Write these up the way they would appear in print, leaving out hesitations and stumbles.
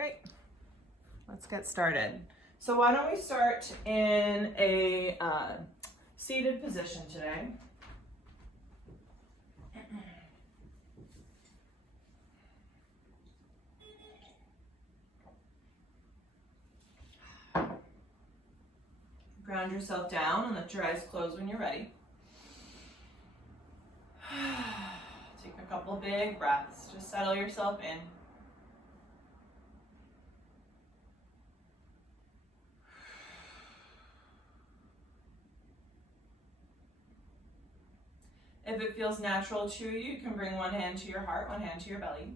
Great. Let's get started. So why don't we start in a seated position today. Ground yourself down and let your eyes close when you're ready. Take a couple big breaths. Just settle yourself in. If it feels natural to you, you can bring one hand to your heart, one hand to your belly.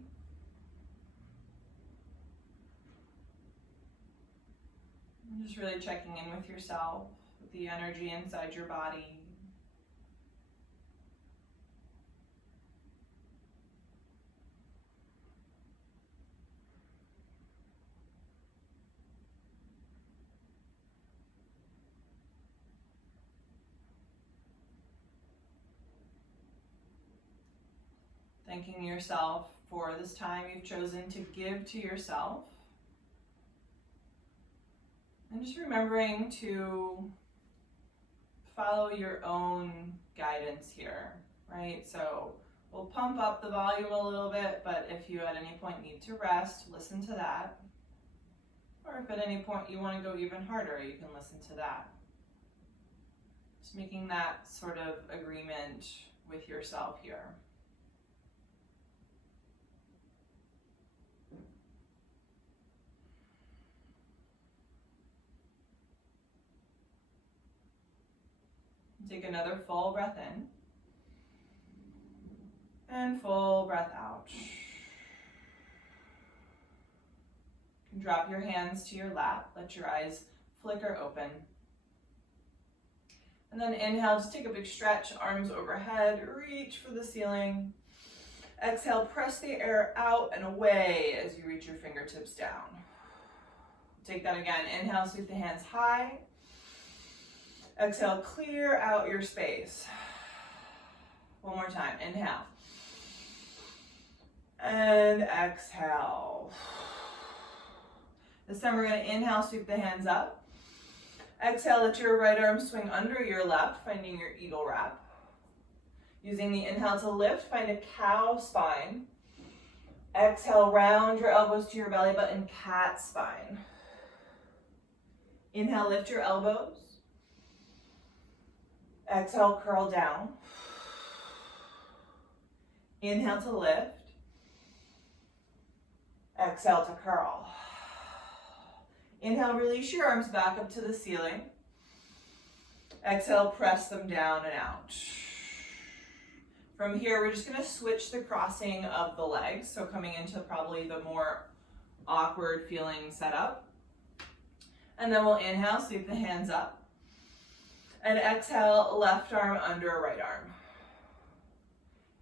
And just really checking in with yourself, with the energy inside your body. Thanking yourself for this time you've chosen to give to yourself. And just remembering to follow your own guidance here, right? So we'll pump up the volume a little bit, but if you at any point need to rest, listen to that. Or if at any point you want to go even harder, you can listen to that. Just making that sort of agreement with yourself here. Take another full breath in and full breath out. You can drop your hands to your lap, let your eyes flicker open. And then inhale, just take a big stretch, arms overhead, reach for the ceiling. Exhale, press the air out and away as you reach your fingertips down. Take that again, inhale, sweep the hands high. Exhale, clear out your space. One more time, inhale. And exhale. This time we're going to inhale, sweep the hands up. Exhale, let your right arm swing under your left, finding your eagle wrap. Using the inhale to lift, find a cow spine. Exhale, round your elbows to your belly button, cat spine. Inhale, lift your elbows. Exhale, curl down. Inhale to lift. Exhale to curl. Inhale, release your arms back up to the ceiling. Exhale, press them down and out. From here, we're just going to switch the crossing of the legs. So coming into probably the more awkward feeling setup. And then we'll inhale, sweep the hands up. And exhale, left arm under right arm.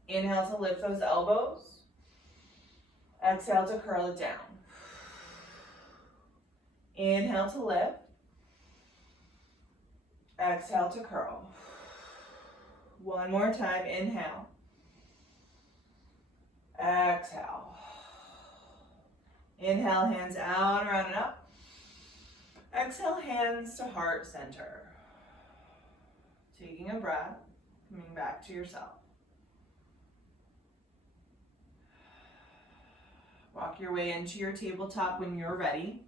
Inhale to lift those elbows. Exhale to curl it down. Inhale to lift. Exhale to curl. One more time, inhale. Exhale. Inhale, hands out, around and up. Exhale, hands to heart center. Taking a breath, coming back to yourself. Walk your way into your tabletop when you're ready.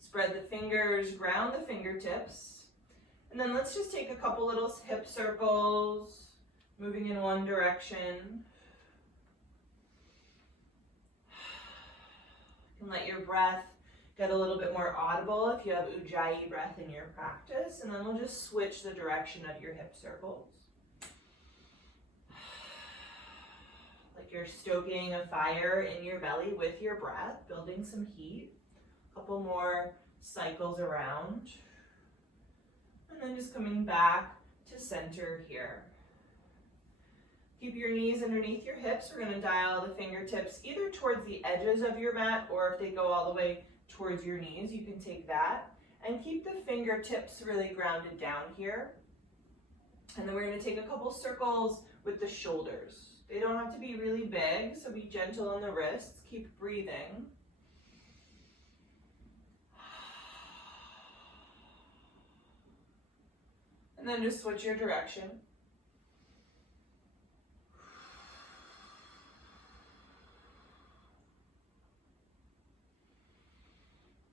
Spread the fingers, ground the fingertips. And then let's just take a couple little hip circles, moving in one direction. You can let your breath get a little bit more audible if you have Ujjayi breath in your practice. And then we'll just switch the direction of your hip circles. Like you're stoking a fire in your belly with your breath, building some heat. A couple more cycles around. And then just coming back to center here. Keep your knees underneath your hips. We're going to dial the fingertips either towards the edges of your mat, or if they go all the way towards your knees, you can take that. And keep the fingertips really grounded down here. And then we're going to take a couple circles with the shoulders. They don't have to be really big, so be gentle on the wrists. Keep breathing. And then just switch your direction.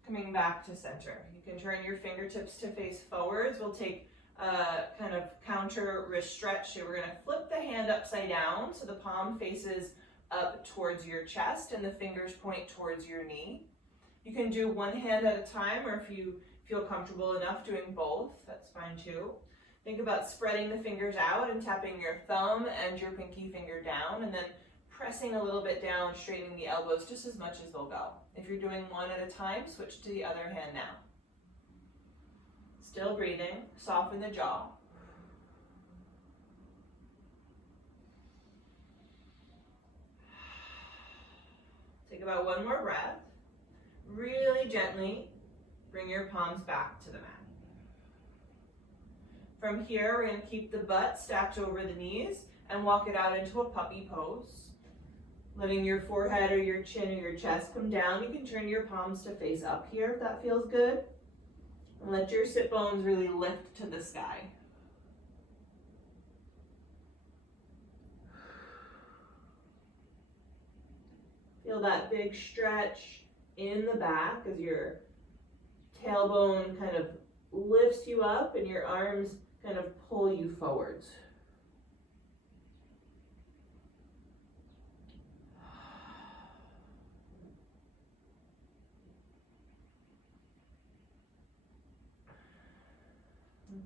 Coming back to center. You can turn your fingertips to face forwards. We'll take a kind of counter wrist stretch. So we're going to flip the hand upside down so the palm faces up towards your chest and the fingers point towards your knee. You can do one hand at a time, or if you feel comfortable enough doing both, that's fine too. Think about spreading the fingers out and tapping your thumb and your pinky finger down, and then pressing a little bit down, straightening the elbows just as much as they'll go. If you're doing one at a time, switch to the other hand now. Still breathing, soften the jaw. Take about one more breath. Really gently bring your palms back to the mat. From here, we're going to keep the butt stacked over the knees and walk it out into a puppy pose. Letting your forehead or your chin or your chest come down. You can turn your palms to face up here if that feels good. And let your sit bones really lift to the sky. Feel that big stretch in the back as your tailbone kind of lifts you up and your arms kind of pull you forwards.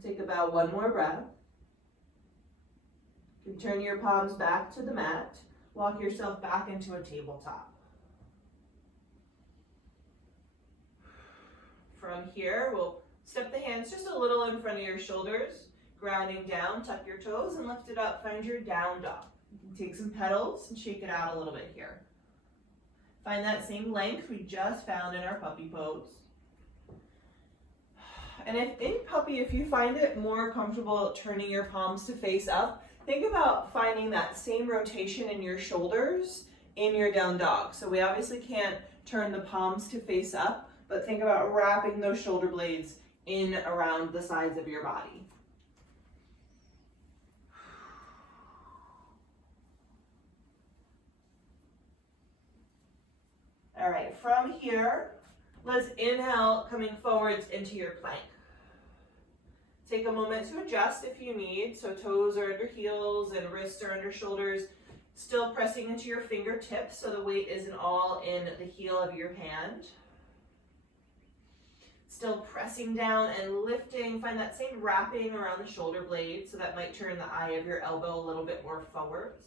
Take about one more breath. You can turn your palms back to the mat. Walk yourself back into a tabletop. From here, we'll step the hands just a little in front of your shoulders, grounding down, tuck your toes and lift it up, find your down dog. You can take some petals and shake it out a little bit here. Find that same length we just found in our puppy pose. And if in puppy, if you find it more comfortable turning your palms to face up, think about finding that same rotation in your shoulders in your down dog. So we obviously can't turn the palms to face up, but think about wrapping those shoulder blades in around the sides of your body. All right, from here, let's inhale, coming forwards into your plank. Take a moment to adjust if you need, so toes are under heels and wrists are under shoulders, still pressing into your fingertips so the weight isn't all in the heel of your hand. Still pressing down and lifting, find that same wrapping around the shoulder blade, so that might turn the eye of your elbow a little bit more forwards.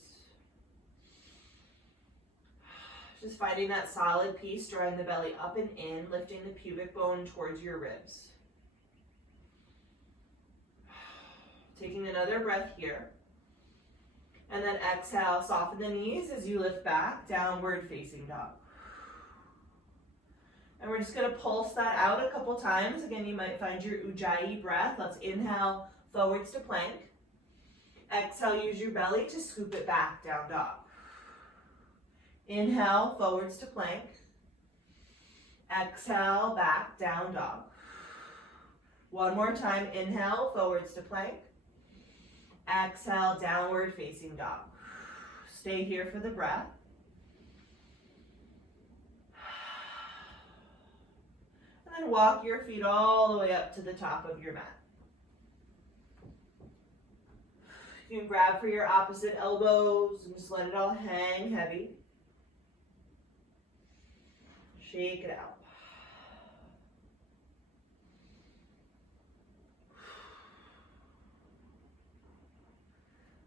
Just finding that solid piece, drawing the belly up and in, lifting the pubic bone towards your ribs. Taking another breath here. And then exhale, soften the knees as you lift back, downward facing dog. And we're just gonna pulse that out a couple times. Again, you might find your Ujjayi breath. Let's inhale, forwards to plank. Exhale, use your belly to scoop it back, down dog. Inhale, forwards to plank. Exhale, back, down dog. One more time, inhale, forwards to plank. Exhale, downward facing dog. Stay here for the breath. And then walk your feet all the way up to the top of your mat. You can grab for your opposite elbows and just let it all hang heavy. Shake it out.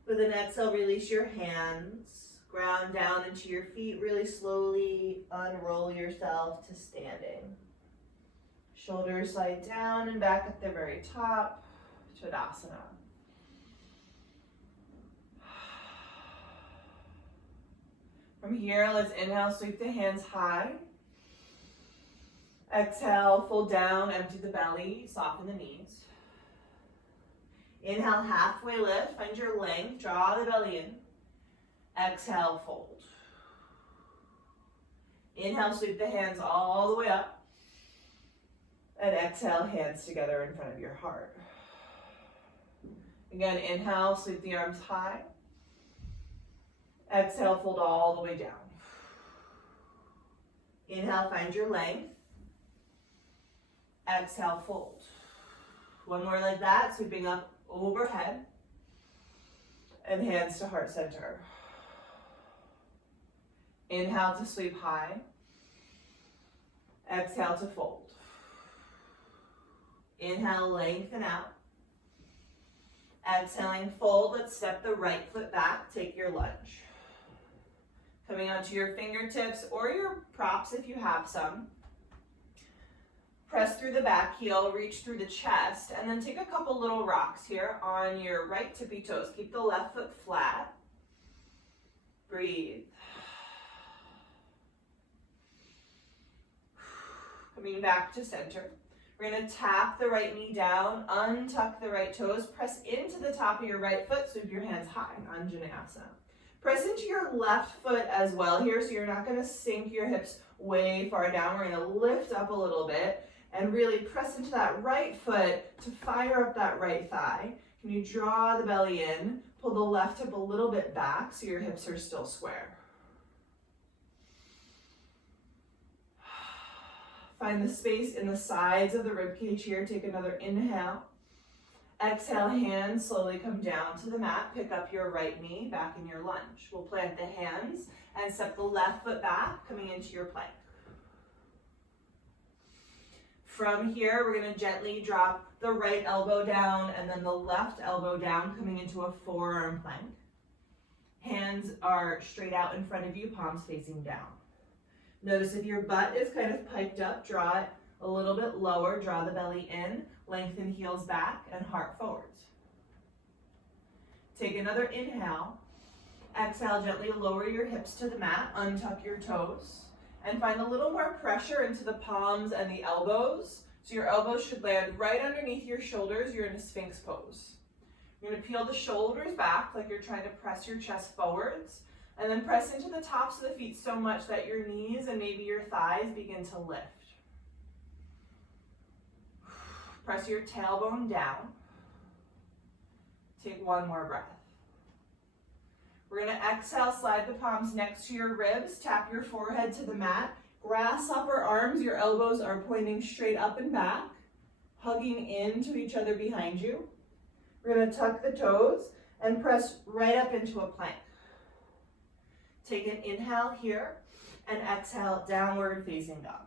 With an exhale, release your hands. Ground down into your feet. Really slowly unroll yourself to standing. Shoulders slide down and back at the very top. Tadasana. From here, let's inhale, sweep the hands high. Exhale, fold down, empty the belly, soften the knees. Inhale, halfway lift, find your length, draw the belly in. Exhale, fold. Inhale, sweep the hands all the way up. And exhale, hands together in front of your heart. Again, inhale, sweep the arms high. Exhale, fold all the way down. Inhale, find your length. Exhale, fold. One more like that, sweeping up overhead. And hands to heart center. Inhale to sweep high. Exhale to fold. Inhale, lengthen out. Exhaling, fold. Let's step the right foot back. Take your lunge. Coming onto your fingertips or your props if you have some. Press through the back heel, reach through the chest, and then take a couple little rocks here on your right tippy toes. Keep the left foot flat. Breathe. Coming back to center. We're going to tap the right knee down, untuck the right toes, press into the top of your right foot, sweep your hands high, Anjaneyasana. Press into your left foot as well here, so you're not going to sink your hips way far down. We're going to lift up a little bit and really press into that right foot to fire up that right thigh. Can you draw the belly in, pull the left hip a little bit back so your hips are still square. Find the space in the sides of the ribcage here. Take another inhale. Exhale, hands slowly come down to the mat. Pick up your right knee back in your lunge. We'll plant the hands and step the left foot back, coming into your plank. From here, we're going to gently drop the right elbow down and then the left elbow down, coming into a forearm plank. Hands are straight out in front of you, palms facing down. Notice if your butt is kind of piked up, draw it a little bit lower, draw the belly in, lengthen heels back and heart forwards. Take another inhale. Exhale, gently lower your hips to the mat, untuck your toes, and find a little more pressure into the palms and the elbows. So your elbows should land right underneath your shoulders. You're in a Sphinx pose. You're going to peel the shoulders back like you're trying to press your chest forwards. And then press into the tops of the feet so much that your knees and maybe your thighs begin to lift. Press your tailbone down. Take one more breath. We're going to exhale, slide the palms next to your ribs, tap your forehead to the mat. Grasshopper arms, your elbows are pointing straight up and back, hugging into each other behind you. We're going to tuck the toes and press right up into a plank. Take an inhale here and exhale, downward facing dog.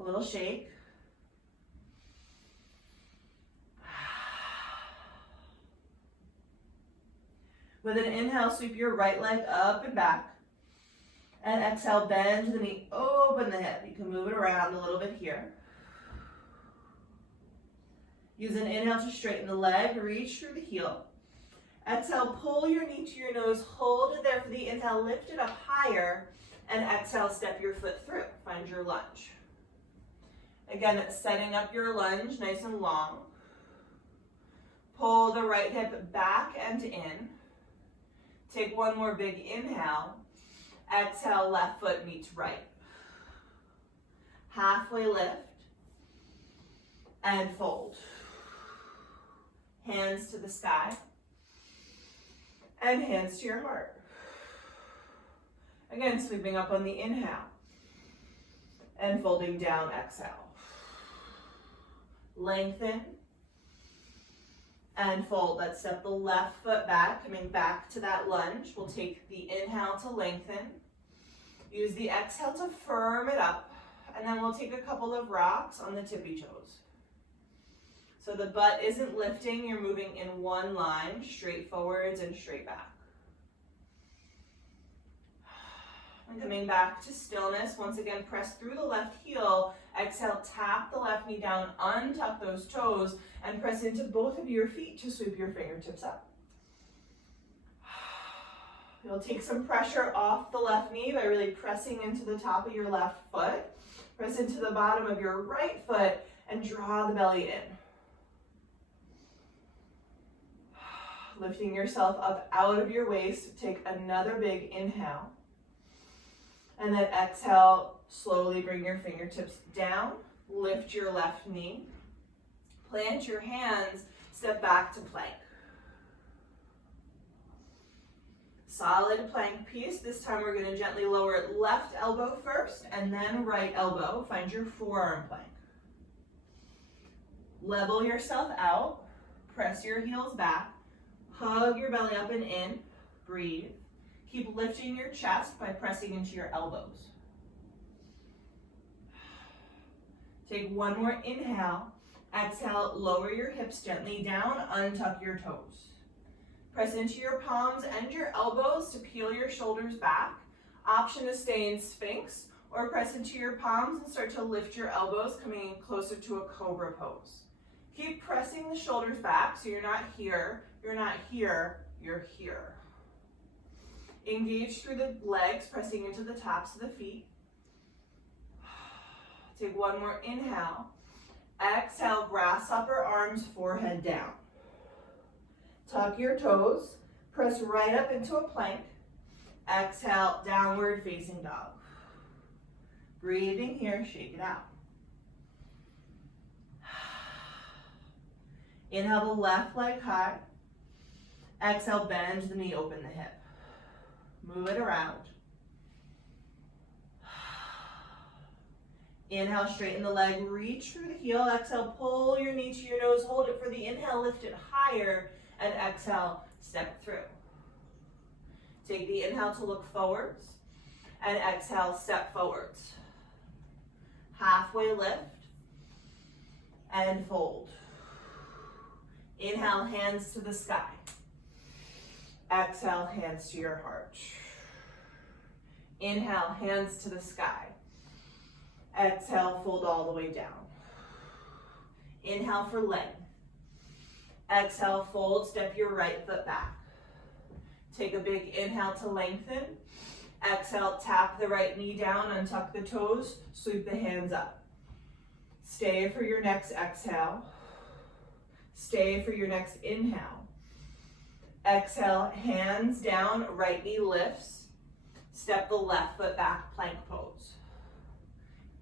A little shake. With an inhale, sweep your right leg up and back. And exhale, bend the knee, open the hip. You can move it around a little bit here. Use an inhale to straighten the leg, reach through the heel. Exhale, pull your knee to your nose, hold it there for the inhale, lift it up higher, and exhale, step your foot through. Find your lunge. Again, it's setting up your lunge nice and long. Pull the right hip back and in. Take one more big inhale. Exhale, left foot meets right. Halfway lift and fold. Hands to the sky. And hands to your heart. Again, sweeping up on the inhale. And folding down, exhale. Lengthen. And fold. Let's step the left foot back, coming back to that lunge. We'll take the inhale to lengthen. Use the exhale to firm it up. And then we'll take a couple of rocks on the tippy toes. So the butt isn't lifting, you're moving in one line, straight forwards and straight back. And coming back to stillness, once again, press through the left heel, exhale, tap the left knee down, untuck those toes, and press into both of your feet to sweep your fingertips up. You'll take some pressure off the left knee by really pressing into the top of your left foot. Press into the bottom of your right foot and draw the belly in. Lifting yourself up out of your waist. Take another big inhale. And then exhale, slowly bring your fingertips down. Lift your left knee. Plant your hands, step back to plank. Solid plank piece. This time we're going to gently lower left elbow first and then right elbow. Find your forearm plank. Level yourself out. Press your heels back. Hug your belly up and in. Breathe. Keep lifting your chest by pressing into your elbows. Take one more inhale. Exhale, lower your hips gently down. Untuck your toes. Press into your palms and your elbows to peel your shoulders back. Option to stay in Sphinx or press into your palms and start to lift your elbows, coming in closer to a cobra pose. Keep pressing the shoulders back so you're not here, you're not here, you're here. Engage through the legs, pressing into the tops of the feet. Take one more inhale. Exhale, grasshopper arms, forehead down. Tuck your toes, press right up into a plank. Exhale, downward facing dog. Breathing here, shake it out. Inhale the left leg high. Exhale, bend the knee, open the hip. Move it around. Inhale, straighten the leg, reach through the heel. Exhale, pull your knee to your nose, hold it for the inhale, lift it higher, and exhale, step through. Take the inhale to look forwards, and exhale, step forwards. Halfway lift, and fold. Inhale, hands to the sky. Exhale, hands to your heart. Inhale, hands to the sky. Exhale, fold all the way down. Inhale for length. Exhale, fold, step your right foot back. Take a big inhale to lengthen. Exhale, tap the right knee down, untuck the toes, sweep the hands up. Stay for your next exhale. Stay for your next inhale. Exhale, hands down, right knee lifts. Step the left foot back, plank pose.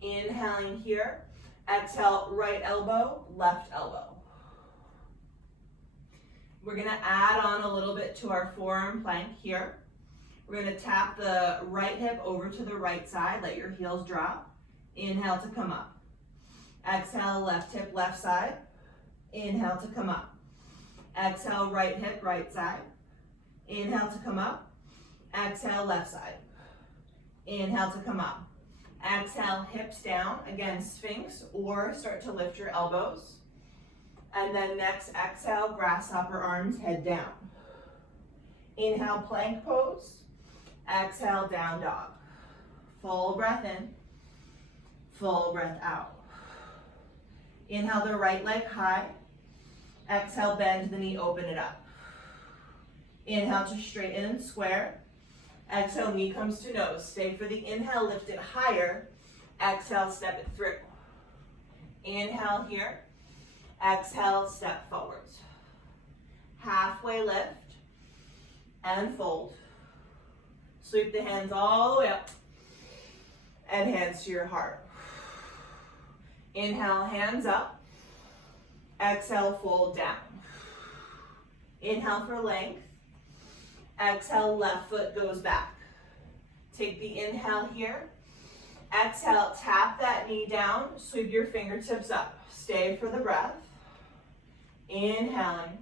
Inhaling here. Exhale, right elbow, left elbow. We're gonna add on a little bit to our forearm plank here. We're gonna tap the right hip over to the right side, let your heels drop. Inhale to come up. Exhale, left hip, left side. Inhale to come up. Exhale, right hip, right side. Inhale to come up. Exhale, left side. Inhale to come up. Exhale, hips down. Again, Sphinx, or start to lift your elbows. And then next exhale, grasshopper arms, head down. Inhale, plank pose. Exhale, down dog. Full breath in. Full breath out. Inhale the right leg high. Exhale, bend the knee, open it up. Inhale to straighten and square. Exhale, knee comes to nose. Stay for the inhale, lift it higher. Exhale, step it through. Inhale here. Exhale, step forwards. Halfway lift and fold. Sweep the hands all the way up and hands to your heart. Inhale, hands up. Exhale, fold down. Inhale for length. Exhale, left foot goes back. Take the inhale here. Exhale, tap that knee down. Sweep your fingertips up. Stay for the breath. Inhaling.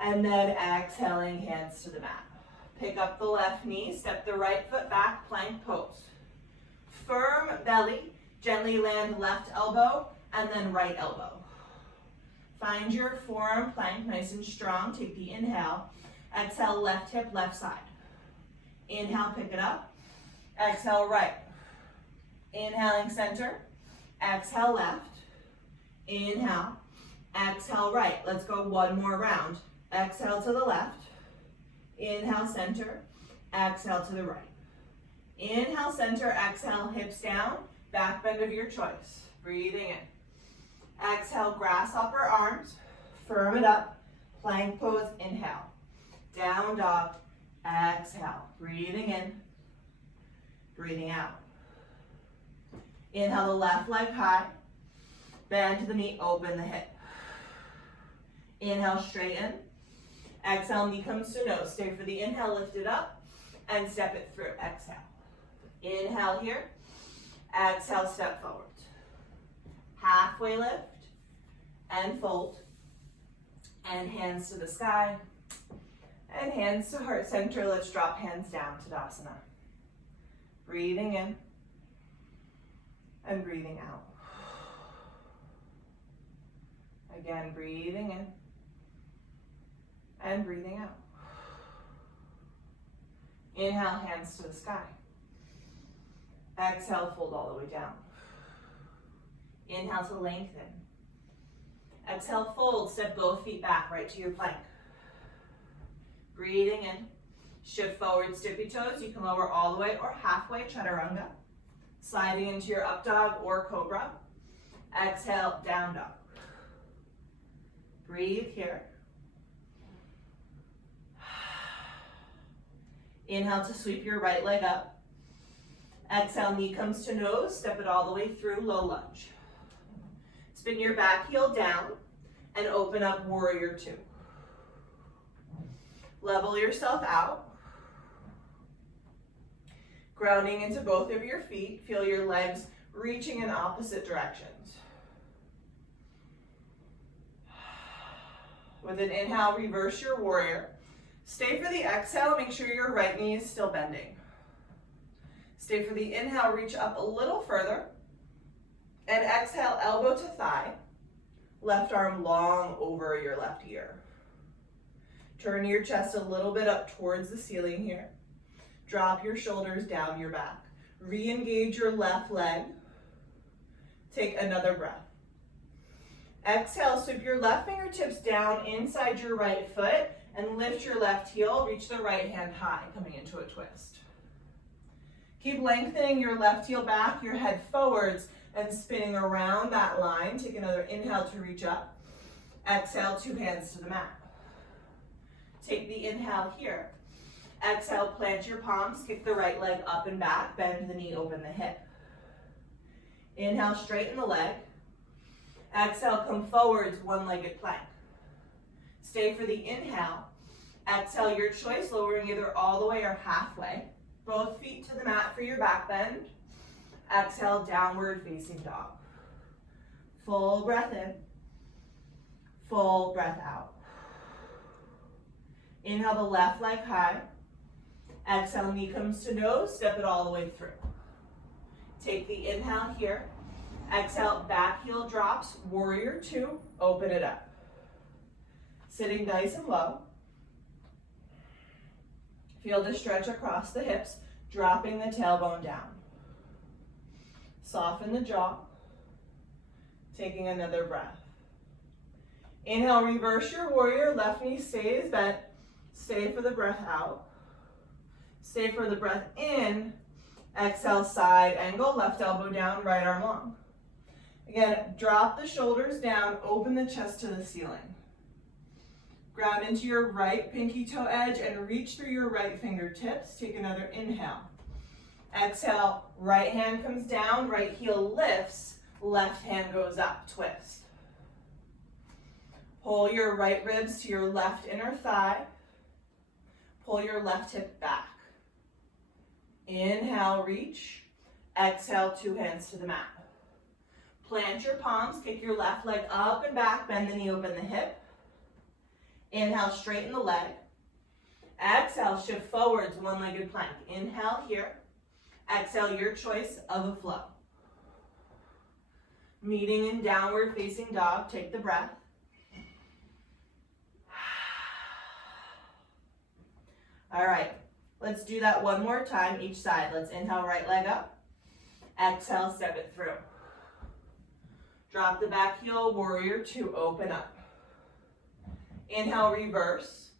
And then exhaling, hands to the mat. Pick up the left knee. Step the right foot back, plank pose. Firm belly. Gently land left elbow and then right elbow. Find your forearm plank nice and strong. Take the inhale. Exhale, left hip, left side. Inhale, pick it up. Exhale, right. Inhaling center. Exhale, left. Inhale. Exhale, right. Let's go one more round. Exhale to the left. Inhale, center. Exhale to the right. Inhale, center. Exhale, hips down. Back bend of your choice. Breathing in. Exhale, grasshopper arms. Firm it up. Plank pose, inhale. Down dog, exhale. Breathing in, breathing out. Inhale the left leg high. Bend to the knee, open the hip. Inhale, straighten. Exhale, knee comes to nose. Stay for the inhale, lift it up, and step it through. Exhale. Inhale here. Exhale, step forward. Halfway lift, and fold. And hands to the sky. And hands to heart center. Let's drop hands down, Tadasana. Breathing in. And breathing out. Again, breathing in. And breathing out. Inhale, hands to the sky. Exhale, fold all the way down. Inhale to lengthen. Exhale, fold, step both feet back right to your plank. Breathing in. Shift forward, tippy toes. You can lower all the way or halfway, chaturanga. Sliding into your up dog or cobra. Exhale, down dog. Breathe here. Inhale to sweep your right leg up. Exhale, knee comes to nose. Step it all the way through, low lunge. Spin your back heel down and open up warrior two. Level yourself out. Grounding into both of your feet. Feel your legs reaching in opposite directions. With an inhale, reverse your warrior. Stay for the exhale, make sure your right knee is still bending. Stay for the inhale, reach up a little further. And exhale, elbow to thigh. Left arm long over your left ear. Turn your chest a little bit up towards the ceiling here. Drop your shoulders down your back. Re-engage your left leg. Take another breath. Exhale, sweep your left fingertips down inside your right foot and lift your left heel. Reach the right hand high, coming into a twist. Keep lengthening your left heel back, your head forwards, and spinning around that line. Take another inhale to reach up. Exhale, two hands to the mat. Take the inhale here. Exhale, plant your palms, kick the right leg up and back, bend the knee, open the hip. Inhale, straighten the leg. Exhale, come forwards, one-legged plank. Stay for the inhale. Exhale, your choice, lowering either all the way or halfway. Both feet to the mat for your back bend. Exhale, downward facing dog. Full breath in. Full breath out. Inhale the left leg high. Exhale, knee comes to nose, step it all the way through. Take the inhale here. Exhale, back heel drops, warrior two, open it up. Sitting nice and low. Feel the stretch across the hips, dropping the tailbone down. Soften the jaw. Taking another breath. Inhale, reverse your warrior, left knee stays bent. Stay for the breath out. Stay for the breath in. Exhale, side angle, left elbow down, right arm long. Again, drop the shoulders down, open the chest to the ceiling. Ground into your right pinky toe edge and reach through your right fingertips. Take another inhale. Exhale, right hand comes down, right heel lifts, left hand goes up, twist. Pull your right ribs to your left inner thigh. Pull your left hip back. Inhale, reach. Exhale, two hands to the mat. Plant your palms, kick your left leg up and back, bend the knee, open the hip. Inhale, straighten the leg. Exhale, shift forwards, one-legged plank. Inhale here. Exhale, your choice of a flow. Meeting in downward facing dog, take the breath. All right, let's do that one more time, each side. Let's inhale, right leg up. Exhale, step it through. Drop the back heel, warrior two, open up. Inhale, reverse.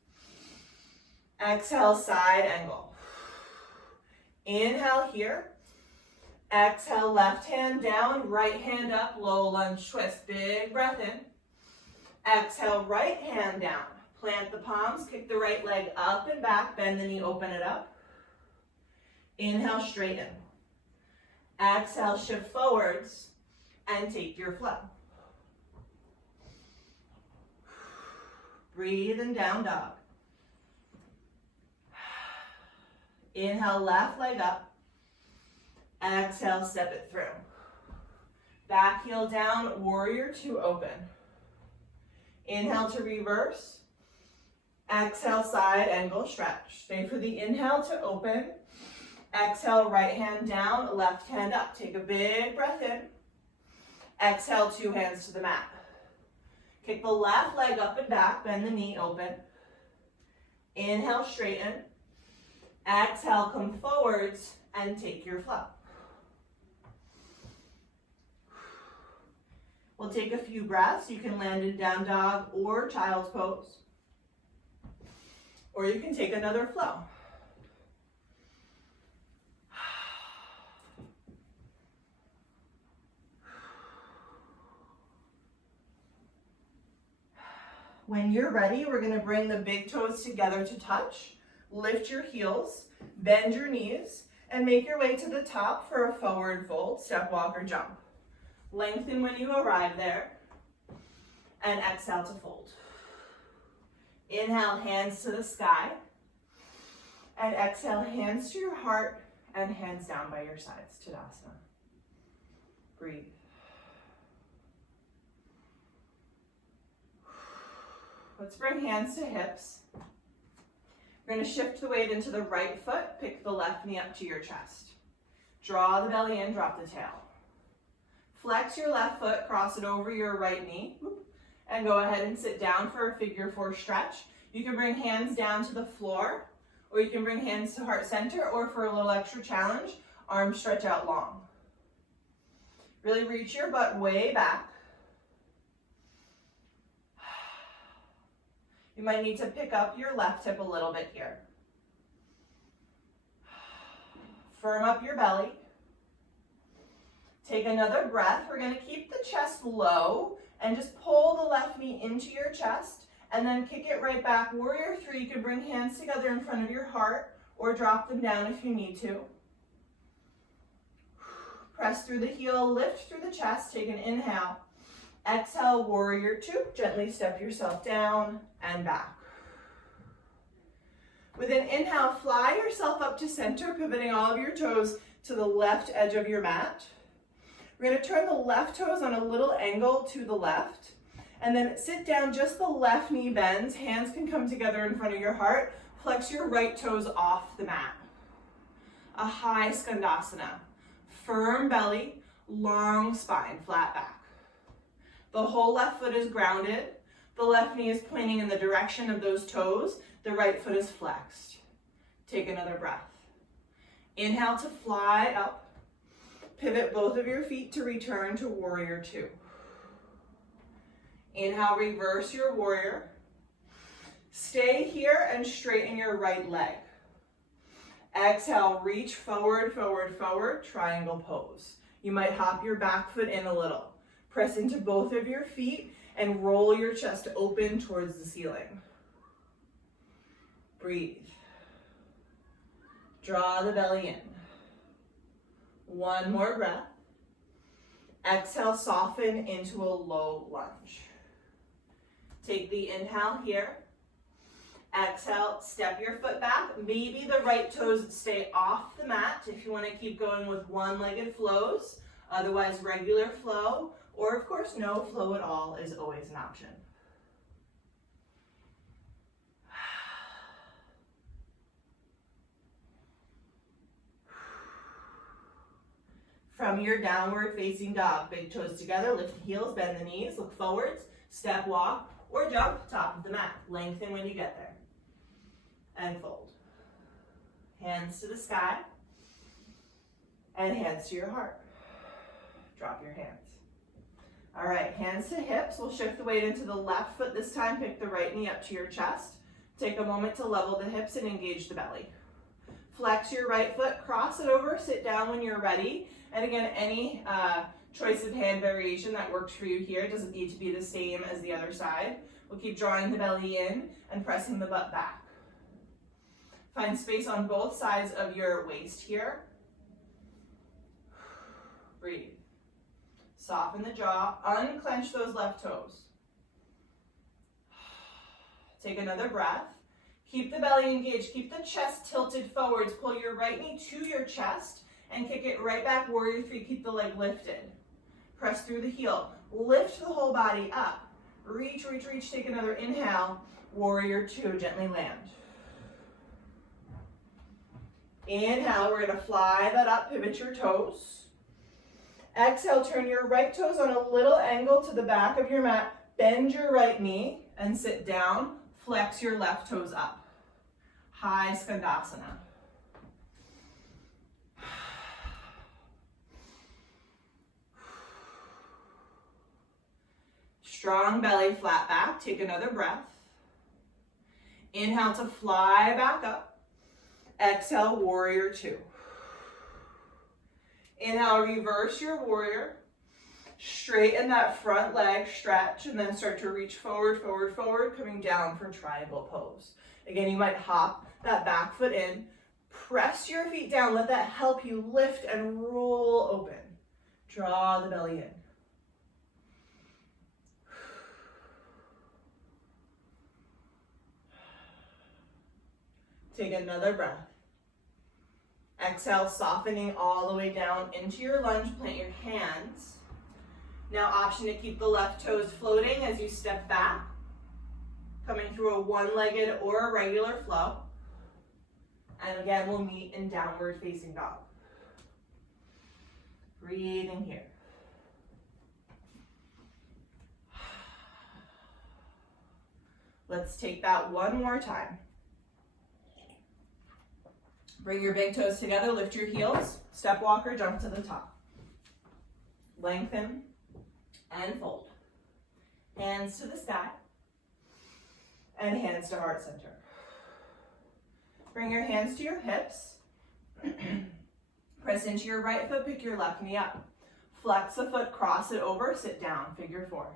Exhale, side angle. Inhale here. Exhale, left hand down, right hand up, low lunge twist. Big breath in. Exhale, right hand down. Plant the palms, kick the right leg up and back, bend the knee, open it up. Inhale, straighten. Exhale, shift forwards and take your flow. Breathe and down dog. Inhale, left leg up. Exhale, step it through. Back heel down, warrior two, open. Inhale to reverse. Exhale, side angle stretch. Stay for the inhale to open. Exhale, right hand down, left hand up. Take a big breath in. Exhale, two hands to the mat. Kick the left leg up and back, bend the knee, open. Inhale, straighten. Exhale, come forwards and take your flow. We'll take a few breaths. You can land in down dog or child's pose. Or you can take another flow. When you're ready, we're going to bring the big toes together to touch. Lift your heels, bend your knees, and make your way to the top for a forward fold, step, walk, or jump. Lengthen when you arrive there, and exhale to fold. Inhale, hands to the sky, and exhale, hands to your heart, and hands down by your sides, Tadasana. Breathe. Let's bring hands to hips. We're going to shift the weight into the right foot, pick the left knee up to your chest. Draw the belly in, drop the tail. Flex your left foot, cross it over your right knee, and go ahead and sit down for a figure four stretch. You can bring hands down to the floor, or you can bring hands to heart center, or for a little extra challenge, arms stretch out long. Really reach your butt way back. You might need to pick up your left hip a little bit here. Firm up your belly. Take another breath. We're going to keep the chest low and just pull the left knee into your chest and then kick it right back. Warrior three, you can bring hands together in front of your heart or drop them down if you need to. Press through the heel, lift through the chest, take an inhale. Exhale, warrior two, gently step yourself down and back. With an inhale, fly yourself up to center, pivoting all of your toes to the left edge of your mat. We're going to turn the left toes on a little angle to the left, and then sit down, just the left knee bends, hands can come together in front of your heart, flex your right toes off the mat. A high skandasana, firm belly, long spine, flat back. The whole left foot is grounded. The left knee is pointing in the direction of those toes. The right foot is flexed. Take another breath. Inhale to fly up. Pivot both of your feet to return to warrior two. Inhale, reverse your warrior. Stay here and straighten your right leg. Exhale, reach forward, forward, forward, triangle pose. You might hop your back foot in a little. Press into both of your feet and roll your chest open towards the ceiling. Breathe. Draw the belly in. One more breath. Exhale, soften into a low lunge. Take the inhale here. Exhale, step your foot back. Maybe the right toes stay off the mat if you want to keep going with one-legged flows. Otherwise, regular flow. Or, of course, no flow at all is always an option. From your downward facing dog, big toes together, lift the heels, bend the knees, look forwards, step, walk, or jump, top of the mat. Lengthen when you get there. And fold. Hands to the sky, and hands to your heart. Drop your hands. All right, hands to hips. We'll shift the weight into the left foot this time. Pick the right knee up to your chest. Take a moment to level the hips and engage the belly. Flex your right foot, cross it over, sit down when you're ready. And again, any choice of hand variation that works for you here. It doesn't need to be the same as the other side. We'll keep drawing the belly in and pressing the butt back. Find space on both sides of your waist here. Breathe. Soften the jaw, unclench those left toes. Take another breath. Keep the belly engaged, keep the chest tilted forwards. Pull your right knee to your chest and kick it right back, warrior three. Keep the leg lifted. Press through the heel. Lift the whole body up. Reach, reach, reach. Take another inhale. Warrior two, gently land. Inhale, we're gonna fly that up, pivot your toes. Exhale, turn your right toes on a little angle to the back of your mat. Bend your right knee and sit down. Flex your left toes up. High Skandasana. Strong belly, flat back. Take another breath. Inhale to fly back up. Exhale, warrior two. Inhale, reverse your warrior. Straighten that front leg, stretch, and then start to reach forward, forward, forward, coming down for triangle pose. Again, you might hop that back foot in. Press your feet down. Let that help you lift and roll open. Draw the belly in. Take another breath. Exhale, softening all the way down into your lunge. Plant your hands. Now, option to keep the left toes floating as you step back, coming through a one-legged or a regular flow. And again, we'll meet in downward facing dog. Breathing here. Let's take that one more time. Bring your big toes together, lift your heels, step walker, jump to the top. Lengthen and fold. Hands to the sky and hands to heart center. Bring your hands to your hips. Press into your right foot, pick your left knee up. Flex the foot, cross it over, sit down, figure four.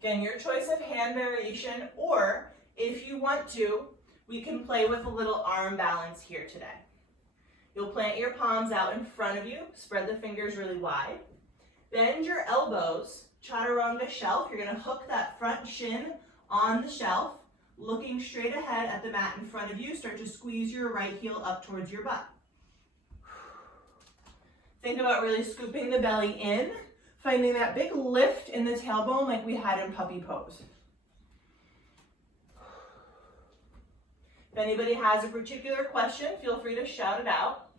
Again, your choice of hand variation, or if you want to, we can play with a little arm balance here today. You'll plant your palms out in front of you, spread the fingers really wide. Bend your elbows, chaturanga shelf. You're gonna hook that front shin on the shelf, looking straight ahead at the mat in front of you. Start to squeeze your right heel up towards your butt. Think about really scooping the belly in, finding that big lift in the tailbone like we had in puppy pose. If anybody has a particular question, feel free to shout it out.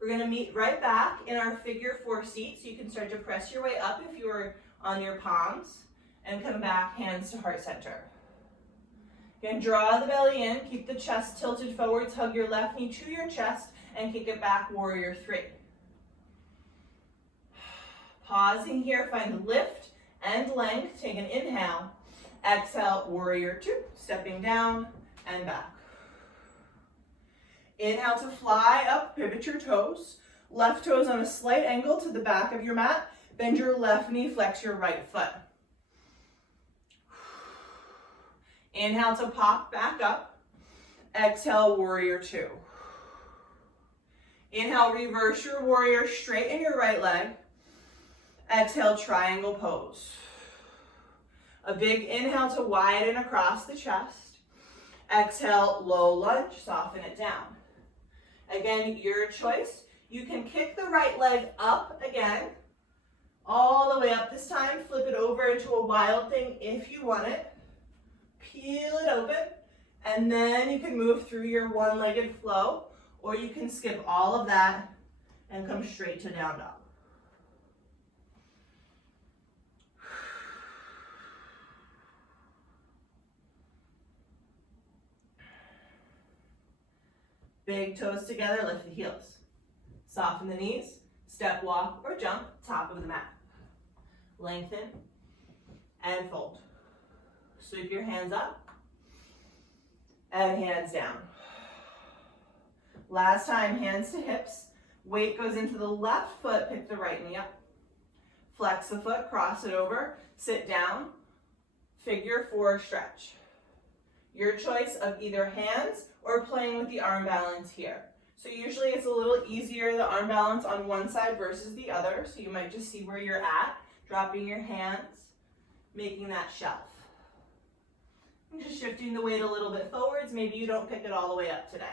We're going to meet right back in our figure four seat, so you can start to press your way up if you are on your palms, and come back, hands to heart center. Again, draw the belly in, keep the chest tilted forwards, hug your left knee to your chest, and kick it back, warrior three. Pausing here, find lift and length, take an inhale. Exhale, warrior two, stepping down and back. Inhale to fly up, pivot your toes. Left toes on a slight angle to the back of your mat. Bend your left knee, flex your right foot. Inhale to pop back up. Exhale, warrior two. Inhale, reverse your warrior, straighten your right leg. Exhale, triangle pose. A big inhale to widen across the chest. Exhale, low lunge, soften it down. Again, your choice. You can kick the right leg up again, all the way up this time. Flip it over into a wild thing if you want it. Peel it open, and then you can move through your one-legged flow, or you can skip all of that and come straight to down dog. Big toes together, lift the heels. Soften the knees, step, walk, or jump, top of the mat. Lengthen and fold. Sweep your hands up and hands down. Last time, hands to hips. Weight goes into the left foot, pick the right knee up. Flex the foot, cross it over, sit down, figure 4 stretch. Your choice of either hands or playing with the arm balance here. So usually it's a little easier, the arm balance on one side versus the other. So you might just see where you're at, dropping your hands, making that shelf. And just shifting the weight a little bit forwards. Maybe you don't pick it all the way up today.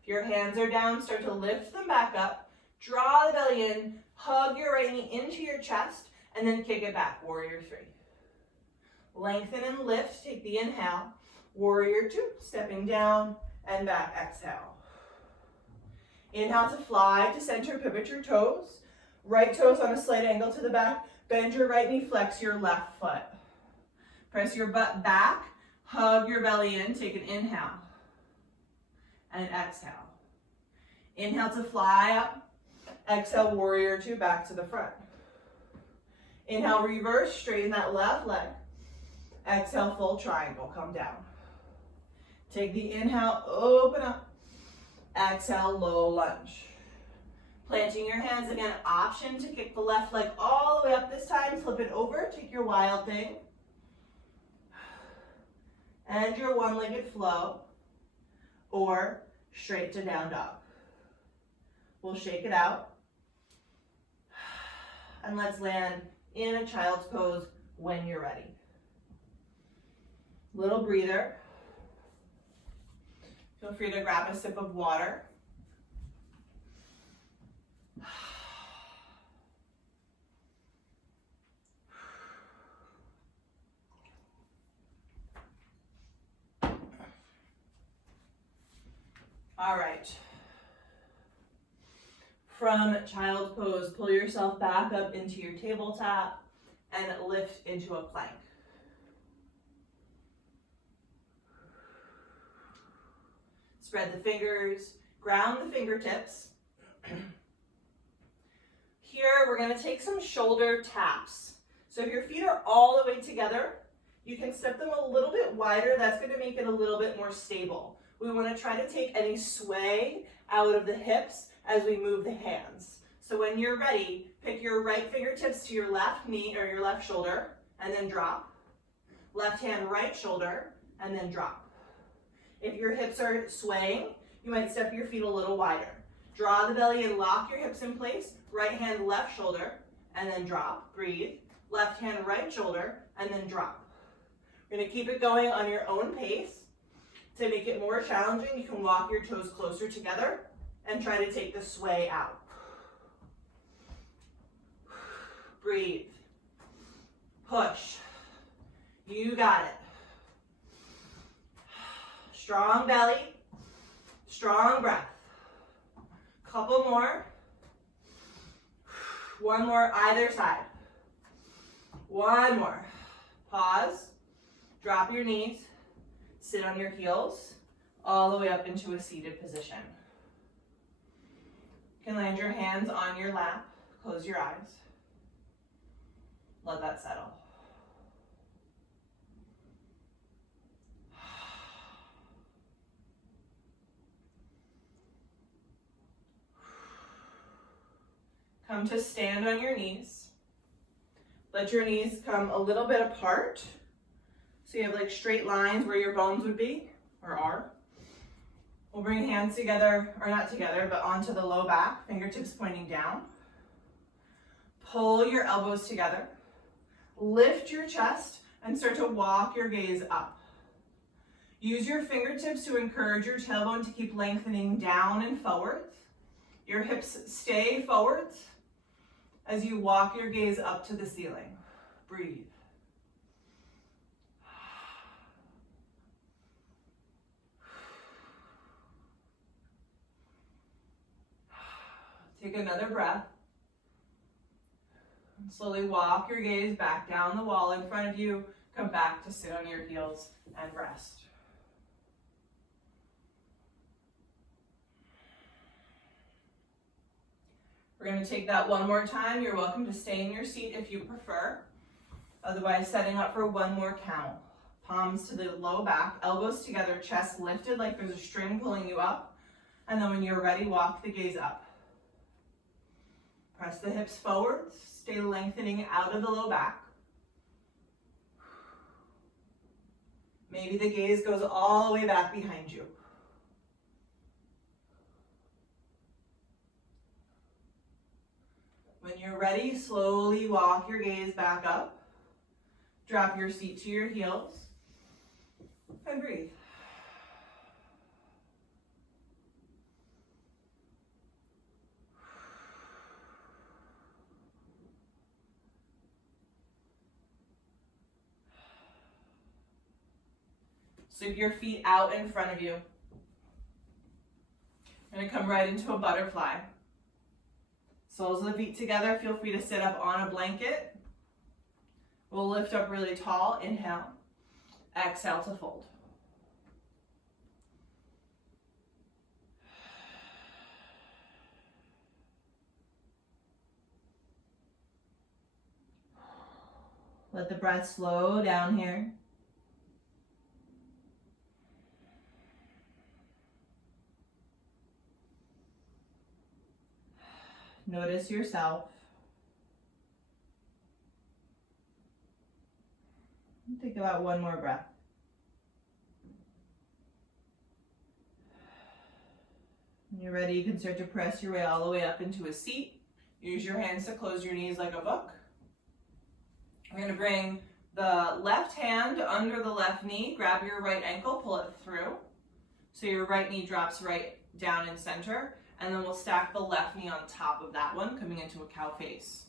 If your hands are down, start to lift them back up. Draw the belly in, hug your right knee into your chest, and then kick it back, warrior 3. Lengthen and lift, take the inhale. Warrior 2, stepping down and back, exhale. Inhale to fly to center, pivot your toes. Right toes on a slight angle to the back. Bend your right knee, flex your left foot. Press your butt back, hug your belly in, take an inhale. And exhale. Inhale to fly up. Exhale, warrior 2, back to the front. Inhale, reverse, straighten that left leg. Exhale, full triangle, come down. Take the inhale, open up. Exhale, low lunge. Planting your hands again, option to kick the left leg all the way up this time. Flip it over, take your wild thing. And your one-legged flow. Or straight to down dog. We'll shake it out. And let's land in a child's pose when you're ready. Little breather. Feel free to grab a sip of water. All right. From child's pose, pull yourself back up into your tabletop and lift into a plank. Spread the fingers, ground the fingertips. Here, we're going to take some shoulder taps. So if your feet are all the way together, you can step them a little bit wider. That's going to make it a little bit more stable. We want to try to take any sway out of the hips as we move the hands. So when you're ready, pick your right fingertips to your left knee or your left shoulder, and then drop. Left hand, right shoulder, and then drop. If your hips are swaying, you might step your feet a little wider. Draw the belly and lock your hips in place. Right hand, left shoulder, and then drop. Breathe. Left hand, right shoulder, and then drop. We're going to keep it going on your own pace. To make it more challenging, you can walk your toes closer together and try to take the sway out. Breathe. Push. You got it. Strong belly, strong breath. Couple more. One more either side. One more. Pause. Drop your knees. Sit on your heels all the way up into a seated position. You can land your hands on your lap. Close your eyes. Let that settle. Come to stand on your knees. Let your knees come a little bit apart. So you have like straight lines where your bones would be, or are. We'll bring hands together, or not together, but onto the low back, fingertips pointing down. Pull your elbows together. Lift your chest and start to walk your gaze up. Use your fingertips to encourage your tailbone to keep lengthening down and forwards. Your hips stay forwards as you walk your gaze up to the ceiling. Breathe. Take another breath. And slowly walk your gaze back down the wall in front of you. Come back to sit on your heels and rest. We're going to take that one more time. You're welcome to stay in your seat if you prefer. Otherwise, setting up for one more count. Palms to the low back, elbows together, chest lifted like there's a string pulling you up. And then when you're ready, walk the gaze up. Press the hips forward, stay lengthening out of the low back. Maybe the gaze goes all the way back behind you. When you're ready, slowly walk your gaze back up. Drop your seat to your heels and breathe. Sweep your feet out in front of you. You're going to come right into a butterfly. Soles of the feet together. Feel free to sit up on a blanket. We'll lift up really tall. Inhale. Exhale to fold. Let the breath slow down here. Notice yourself. Take about one more breath. When you're ready, you can start to press your way all the way up into a seat. Use your hands to close your knees like a book. We're going to bring the left hand under the left knee. Grab your right ankle, pull it through. So your right knee drops right down in center. And then we'll stack the left knee on top of that one, coming into a cow face.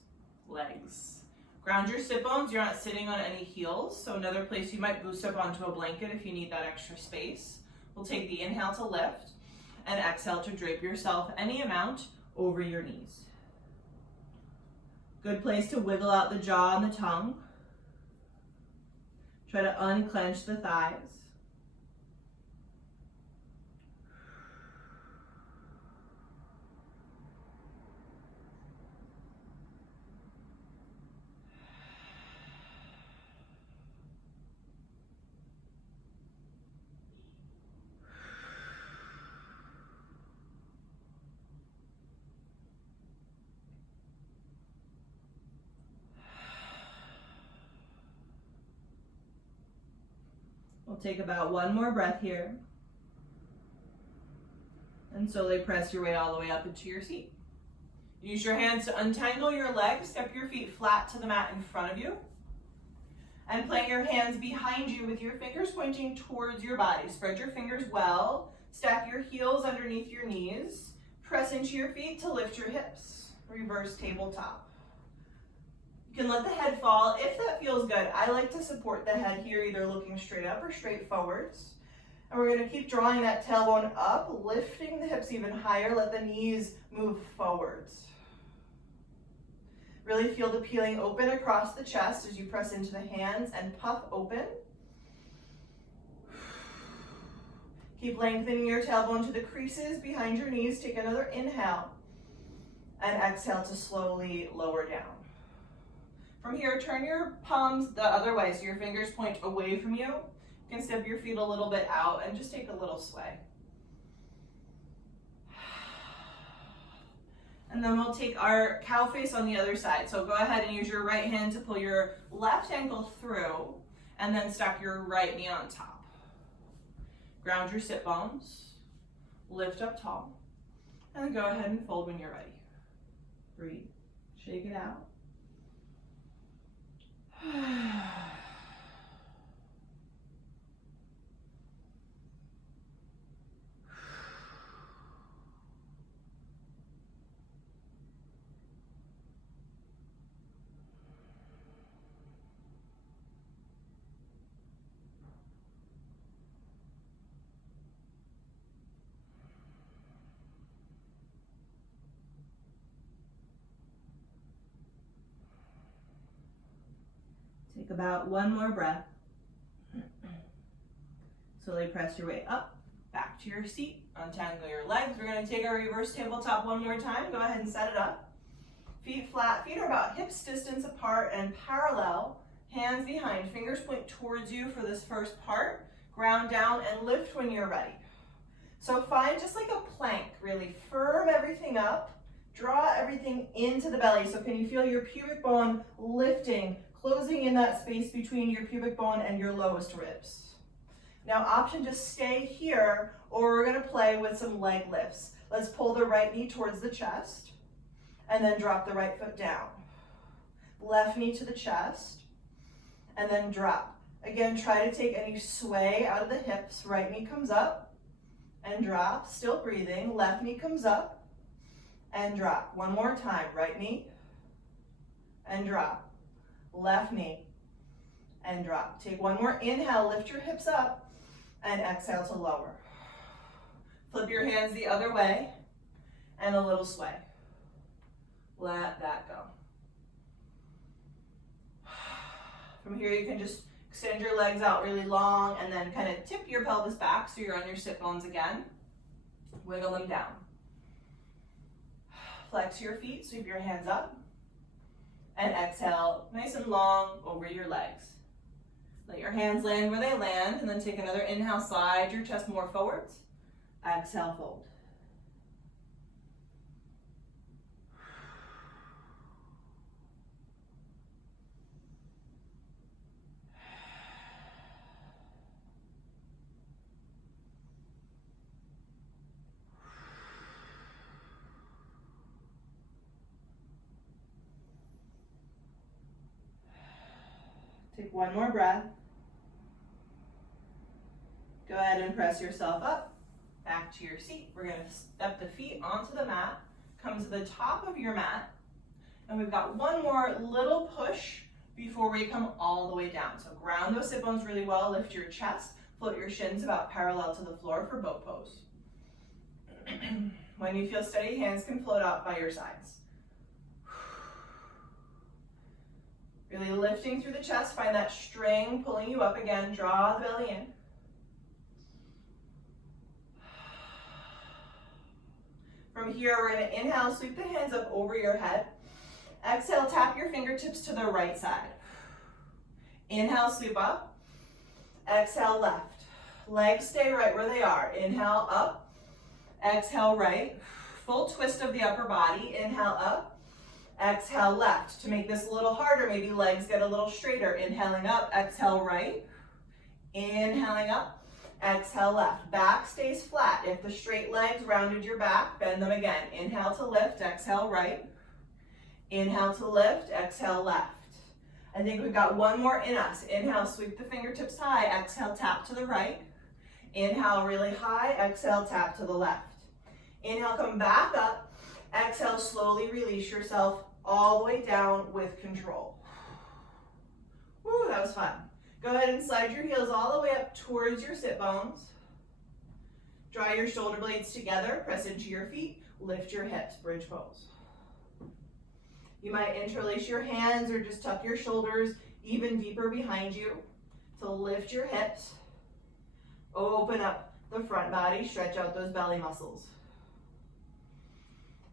Legs. Ground your sit bones. You're not sitting on any heels. So another place you might boost up onto a blanket if you need that extra space. We'll take the inhale to lift and exhale to drape yourself any amount over your knees. Good place to wiggle out the jaw and the tongue. Try to unclench the thighs. We'll take about one more breath here. And slowly press your way all the way up into your seat. Use your hands to untangle your legs. Step your feet flat to the mat in front of you. And plant your hands behind you with your fingers pointing towards your body. Spread your fingers well. Stack your heels underneath your knees. Press into your feet to lift your hips. Reverse tabletop. You can let the head fall if that feels good. I like to support the head here, either looking straight up or straight forwards. And we're going to keep drawing that tailbone up, lifting the hips even higher. Let the knees move forwards. Really feel the peeling open across the chest as you press into the hands and puff open. Keep lengthening your tailbone to the creases behind your knees. Take another inhale and exhale to slowly lower down. From here, turn your palms the other way so your fingers point away from you. You can step your feet a little bit out and just take a little sway. And then we'll take our cow face on the other side. So go ahead and use your right hand to pull your left ankle through and then stack your right knee on top. Ground your sit bones, lift up tall, and then go ahead and fold when you're ready. Breathe, shake it out. Take about one more breath. Slowly press your way up, back to your seat. Untangle your legs. We're going to take our reverse tabletop one more time. Go ahead and set it up. Feet flat. Feet are about hips distance apart and parallel. Hands behind. Fingers point towards you for this first part. Ground down and lift when you're ready. So find just like a plank, really firm everything up, draw everything into the belly. So can you feel your pubic bone lifting, closing in that space between your pubic bone and your lowest ribs? Now option to stay here, or we're gonna play with some leg lifts. Let's pull the right knee towards the chest and then drop the right foot down. Left knee to the chest and then drop. Again, try to take any sway out of the hips. Right knee comes up and drop, still breathing. Left knee comes up and drop. One more time, right knee and drop. Left knee and drop. Take one more inhale, lift your hips up and exhale to lower. Flip your hands the other way and a little sway. Let that go. From here you can just extend your legs out really long and then kind of tip your pelvis back so you're on your sit bones again. Wiggle them down. Flex your feet, sweep your hands up, and exhale nice and long over your legs. Let your hands land where they land, and then take another inhale, slide your chest more forwards. Exhale, fold. Take one more breath. Go ahead and press yourself up, back to your seat. We're going to step the feet onto the mat, come to the top of your mat, and we've got one more little push before we come all the way down. So ground those sit bones really well, lift your chest, float your shins about parallel to the floor for boat pose. When you feel steady, hands can float out by your sides. Really lifting through the chest, find that string pulling you up again, draw the belly in. From here, we're going to inhale, sweep the hands up over your head. Exhale, tap your fingertips to the right side. Inhale, sweep up. Exhale, left. Legs stay right where they are. Inhale, up. Exhale, right. Full twist of the upper body. Inhale, up. Exhale, left. To make this a little harder, maybe legs get a little straighter. Inhaling up, exhale, right. Inhaling up. Exhale, left. Back stays flat. If the straight legs rounded your back, bend them again. Inhale to lift, exhale, right. Inhale to lift, exhale, left. I think we've got one more in us. Inhale, sweep the fingertips high. Exhale, tap to the right. Inhale, really high. Exhale, tap to the left. Inhale, come back up. Exhale, slowly release yourself all the way down with control. Woo, that was fun. Go ahead and slide your heels all the way up towards your sit bones. Draw your shoulder blades together, press into your feet, lift your hips, bridge pose. You might interlace your hands or just tuck your shoulders even deeper behind you to lift your hips. Open up the front body, stretch out those belly muscles.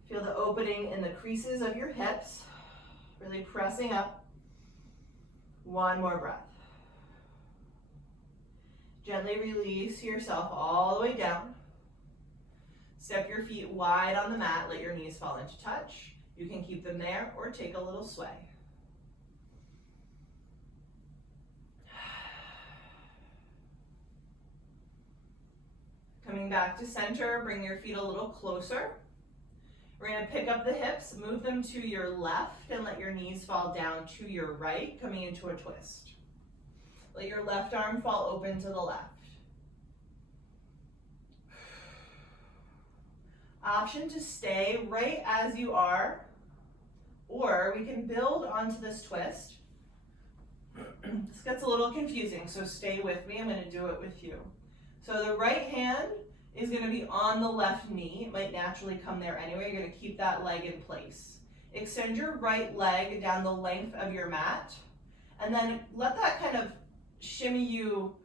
Feel the opening in the creases of your hips, really pressing up. One more breath. Gently release yourself all the way down. Step your feet wide on the mat, let your knees fall into touch. You can keep them there or take a little sway. Coming back to center, bring your feet a little closer. We're going to pick up the hips, move them to your left, and let your knees fall down to your right, coming into a twist. Let your left arm fall open to the left. Option to stay right as you are, or we can build onto this twist. This gets a little confusing, so stay with me. I'm going to do it with you. So the right hand is going to be on the left knee. It might naturally come there anyway. You're going to keep that leg in place. Extend your right leg down the length of your mat, and then let that kind of shimmy you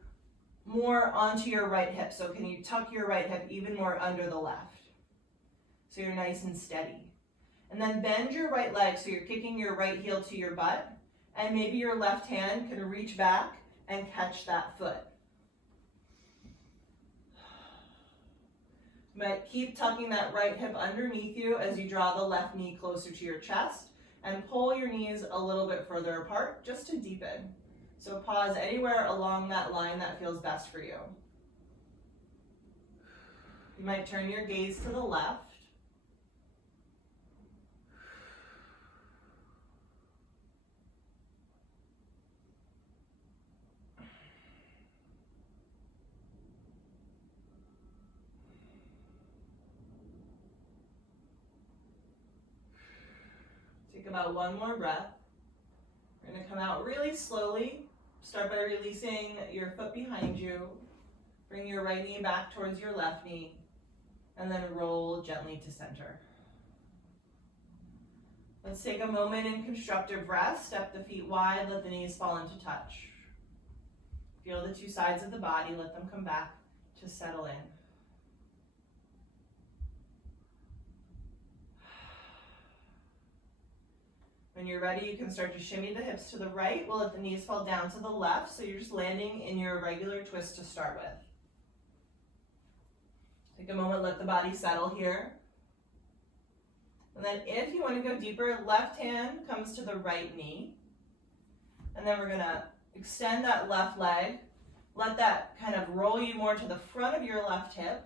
more onto your right hip. So can you tuck your right hip even more under the left? So you're nice and steady. And then bend your right leg so you're kicking your right heel to your butt, and maybe your left hand can reach back and catch that foot. You might keep tucking that right hip underneath you as you draw the left knee closer to your chest, and pull your knees a little bit further apart just to deepen. So pause anywhere along that line that feels best for you. You might turn your gaze to the left. Take about one more breath. We're going to come out really slowly. Start by releasing your foot behind you. Bring your right knee back towards your left knee. And then roll gently to center. Let's take a moment in constructive rest. Step the feet wide, let the knees fall into touch. Feel the two sides of the body, let them come back to settle in. When you're ready, you can start to shimmy the hips to the right. We'll let the knees fall down to the left, so you're just landing in your regular twist to start with. Take a moment, let the body settle here. And then if you want to go deeper, left hand comes to the right knee. And then we're going to extend that left leg. Let that kind of roll you more to the front of your left hip.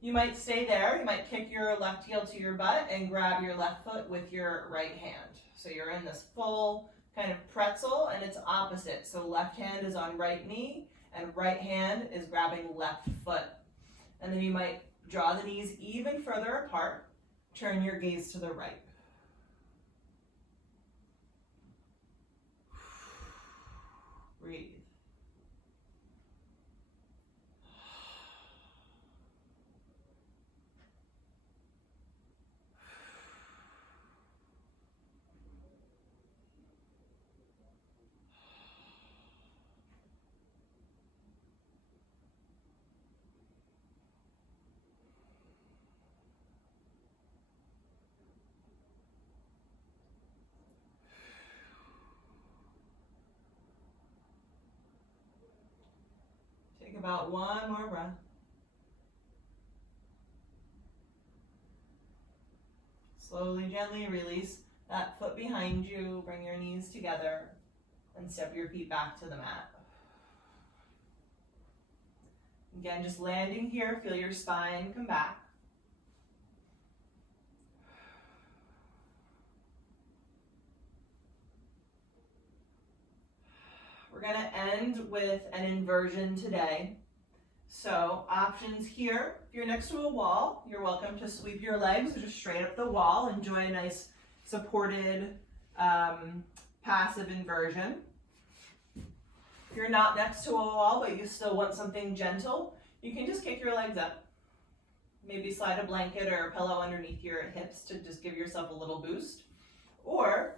You might stay there. You might kick your left heel to your butt and grab your left foot with your right hand. So you're in this full kind of pretzel, and it's opposite. So left hand is on right knee, and right hand is grabbing left foot. And then you might draw the knees even further apart. Turn your gaze to the right. Breathe. Take about one more breath. Slowly, gently release that foot behind you. Bring your knees together and step your feet back to the mat. Again, just landing here. Feel your spine come back. We're going to end with an inversion today. So options here, if you're next to a wall, you're welcome to sweep your legs just straight up the wall. Enjoy a nice supported passive inversion. If you're not next to a wall, but you still want something gentle, you can just kick your legs up. Maybe slide a blanket or a pillow underneath your hips to just give yourself a little boost. Or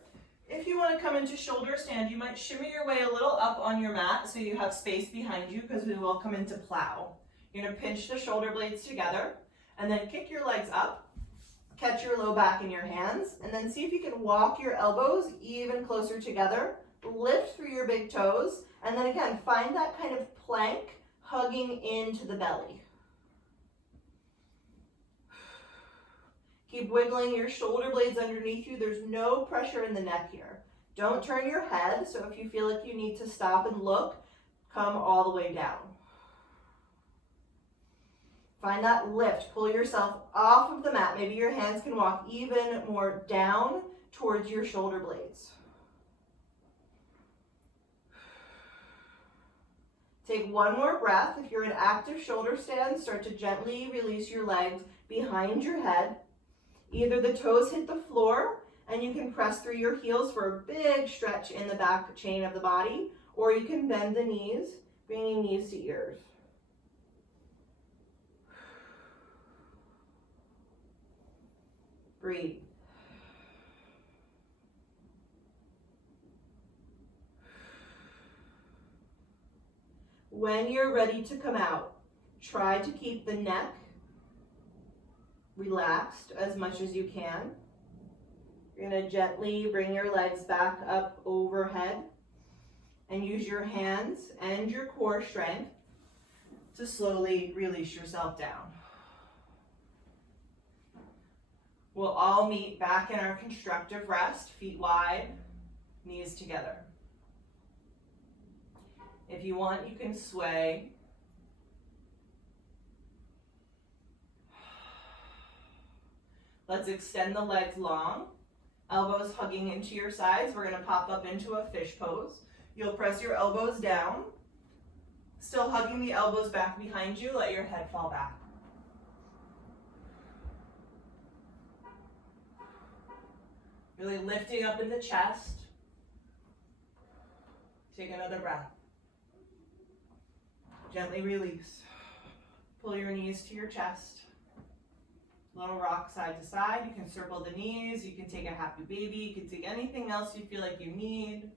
if you want to come into shoulder stand, you might shimmy your way a little up on your mat so you have space behind you, because we will come into plow. You're going to pinch the shoulder blades together and then kick your legs up, catch your low back in your hands, and then see if you can walk your elbows even closer together, lift through your big toes, and then again, find that kind of plank hugging into the belly. Keep wiggling your shoulder blades underneath you. There's no pressure in the neck here. Don't turn your head, so if you feel like you need to stop and look, come all the way down. Find that lift. Pull yourself off of the mat. Maybe your hands can walk even more down towards your shoulder blades. Take one more breath. If you're in active shoulder stand, start to gently release your legs behind your head. Either the toes hit the floor and you can press through your heels for a big stretch in the back chain of the body, or you can bend the knees, bringing knees to ears. Breathe. When you're ready to come out, try to keep the neck relaxed as much as you can. You're going to gently bring your legs back up overhead and use your hands and your core strength to slowly release yourself down. We'll all meet back in our constructive rest, feet wide, knees together. If you want, you can sway. Let's extend the legs long, elbows hugging into your sides. We're gonna pop up into a fish pose. You'll press your elbows down, still hugging the elbows back behind you. Let your head fall back. Really lifting up in the chest. Take another breath. Gently release. Pull your knees to your chest. Little rock side to side. You can circle the knees. You can take a happy baby. You can take anything else you feel like you need.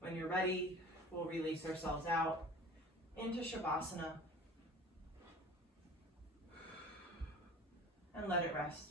When you're ready, we'll release ourselves out into Shavasana. And let it rest.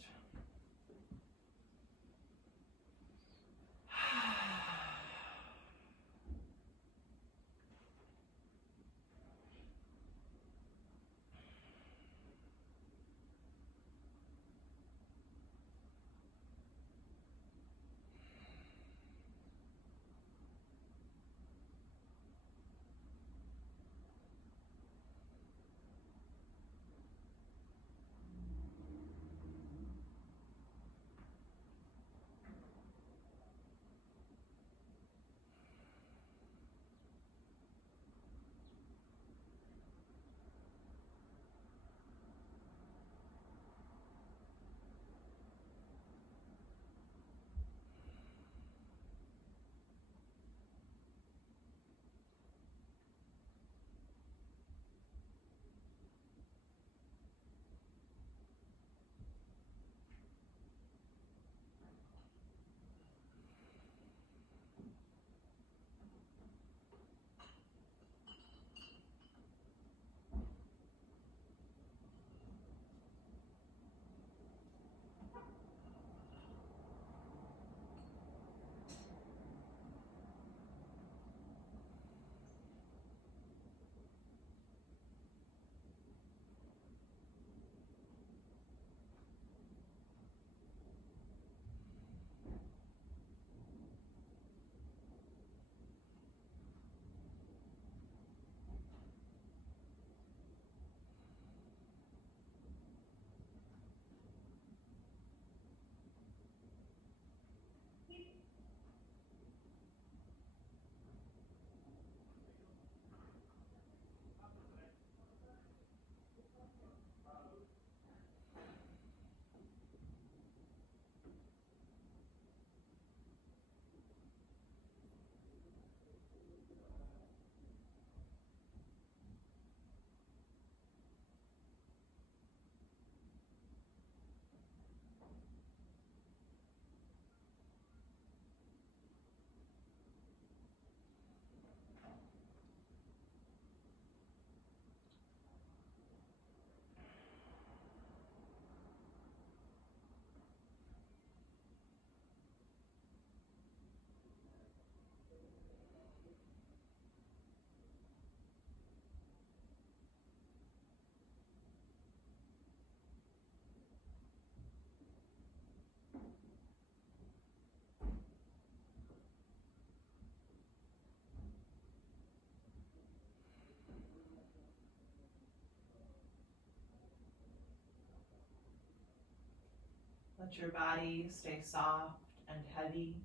Let your body stay soft and heavy.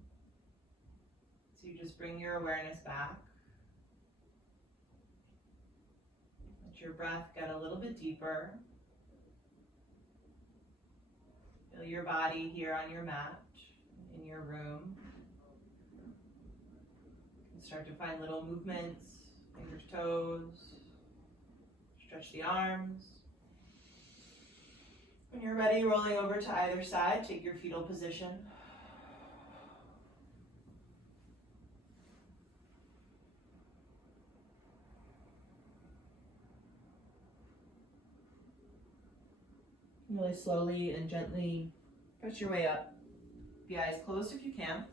So you just bring your awareness back. Let your breath get a little bit deeper. Feel your body here on your mat, in your room. You can start to find little movements, fingers, toes. Stretch the arms. When you're ready, rolling over to either side, take your fetal position. Really slowly and gently push your way up. Keep the eyes closed if you can.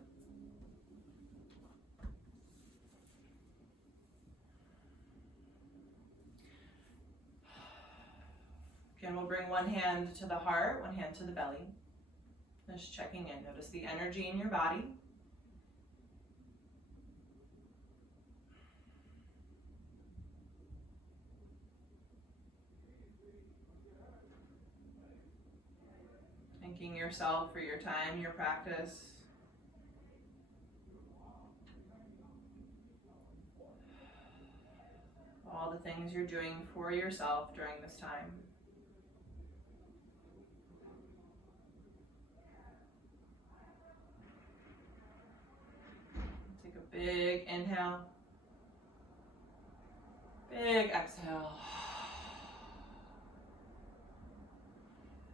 Again, we'll bring one hand to the heart, one hand to the belly. Just checking in. Notice the energy in your body. Thanking yourself for your time, your practice. All the things you're doing for yourself during this time. Take a big inhale. Big exhale.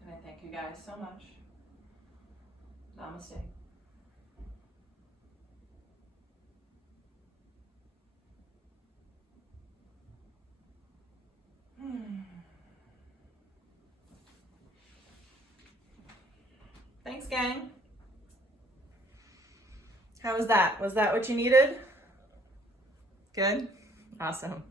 And I thank you guys so much. Namaste. Thanks, gang. How was that? Was that what you needed? Good? Awesome.